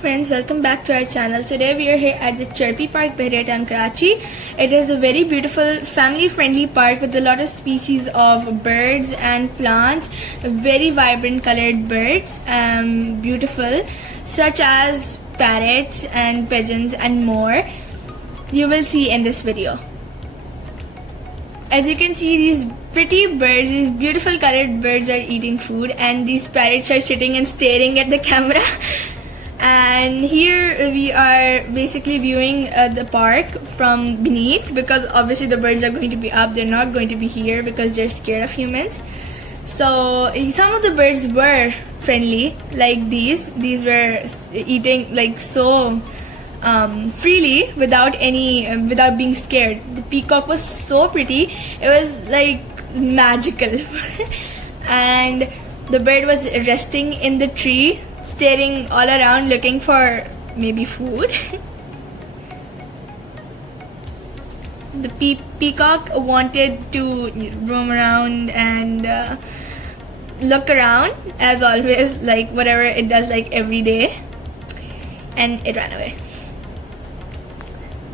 friends, welcome back to our channel. Today we are here at the Chirpy Park, Bahariya, Karachi. It is a very beautiful family-friendly park with a lot of species of birds and plants, very vibrant colored birds, beautiful, such as parrots and pigeons and more. You will see in this video. As you can see, these pretty birds, these beautiful colored birds are eating food, and these parrots are sitting and staring at the camera. And here we are basically viewing the park from beneath, because obviously the birds are going to be up, they're not going to be here because they're scared of humans. So some of the birds were friendly, like these were eating like so freely without being scared. The peacock was so pretty, it was like magical. And the bird was resting in the tree, staring all around looking for maybe food. The peacock wanted to roam around and look around, as always, like whatever it does, like every day, and it ran away.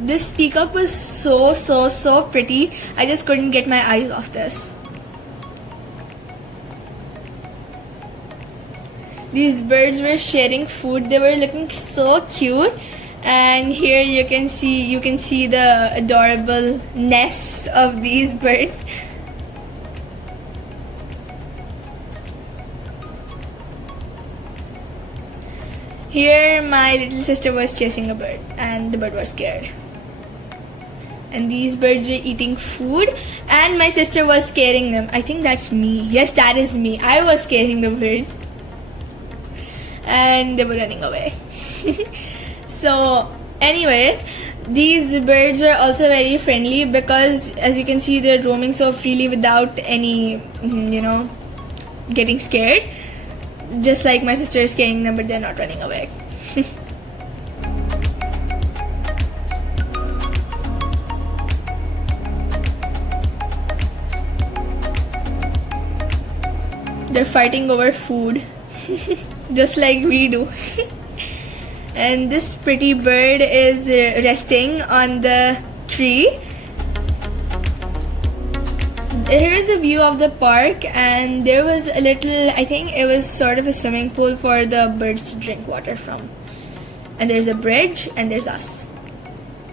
This peacock was so pretty. I just couldn't get my eyes off this. These birds were sharing food. They were looking so cute. And here you can see the adorable nests of these birds. Here my little sister was chasing a bird, and the bird was scared. And these birds were eating food, and my sister was scaring them. I think that's me. Yes, that is me. I was scaring the birds, and they were running away. So anyways, these birds were also very friendly, because as you can see, they're roaming so freely without any, getting scared. Just like my sister is scaring them, but they're not running away. They're fighting over food, just like we do. And this pretty bird is resting on the tree. Here is a view of the park, and there was a little, I think it was sort of a swimming pool for the birds to drink water from. And there's a bridge, and there's us.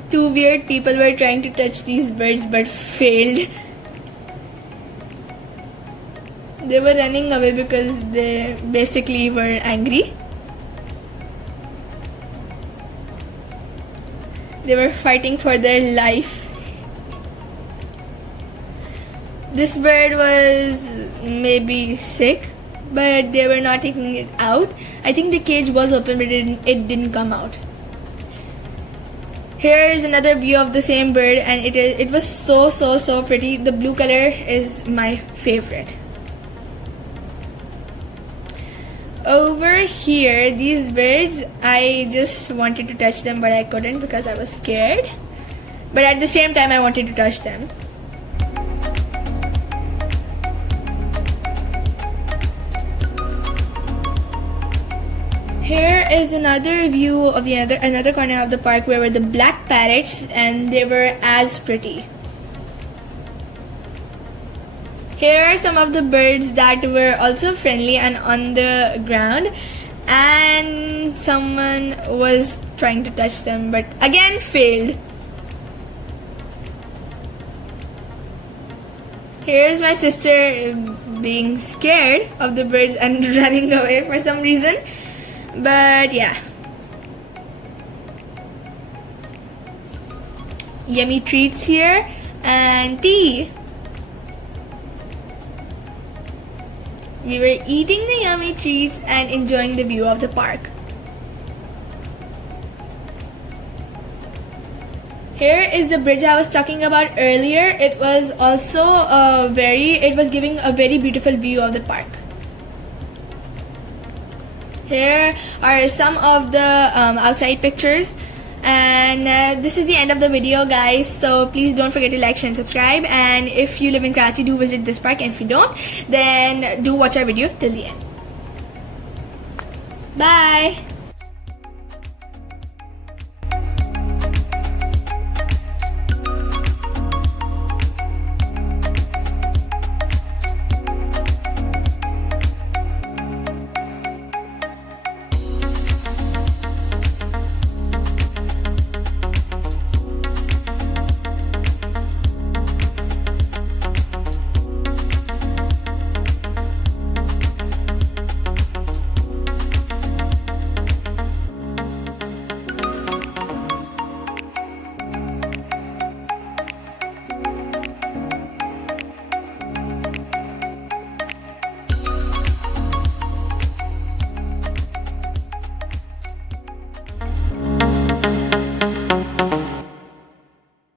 Two weird people were trying to touch these birds but failed. They were running away because they basically were angry. They were fighting for their life. This bird was maybe sick, but they were not taking it out. I think the cage was open, but it didn't come out. Here is another view of the same bird, and it was so pretty. The blue color is my favorite. Over here, these birds, I just wanted to touch them, but I couldn't because I was scared. But at the same time, I wanted to touch them. Here is another view of another corner of the park where were the black parrots, and they were as pretty. Here are some of the birds that were also friendly and on the ground, and someone was trying to touch them but again failed. Here's my sister being scared of the birds and running away for some reason. But yeah. Yummy treats here and tea. We were eating the yummy treats and enjoying the view of the park. Here is the bridge I was talking about earlier. It was also it was giving a very beautiful view of the park. Here are some of the outside pictures, and this is the end of the video, guys. So please don't forget to like, share and subscribe, and if you live in Karachi, do visit this park, and if you don't, then do watch our video till the end. Bye.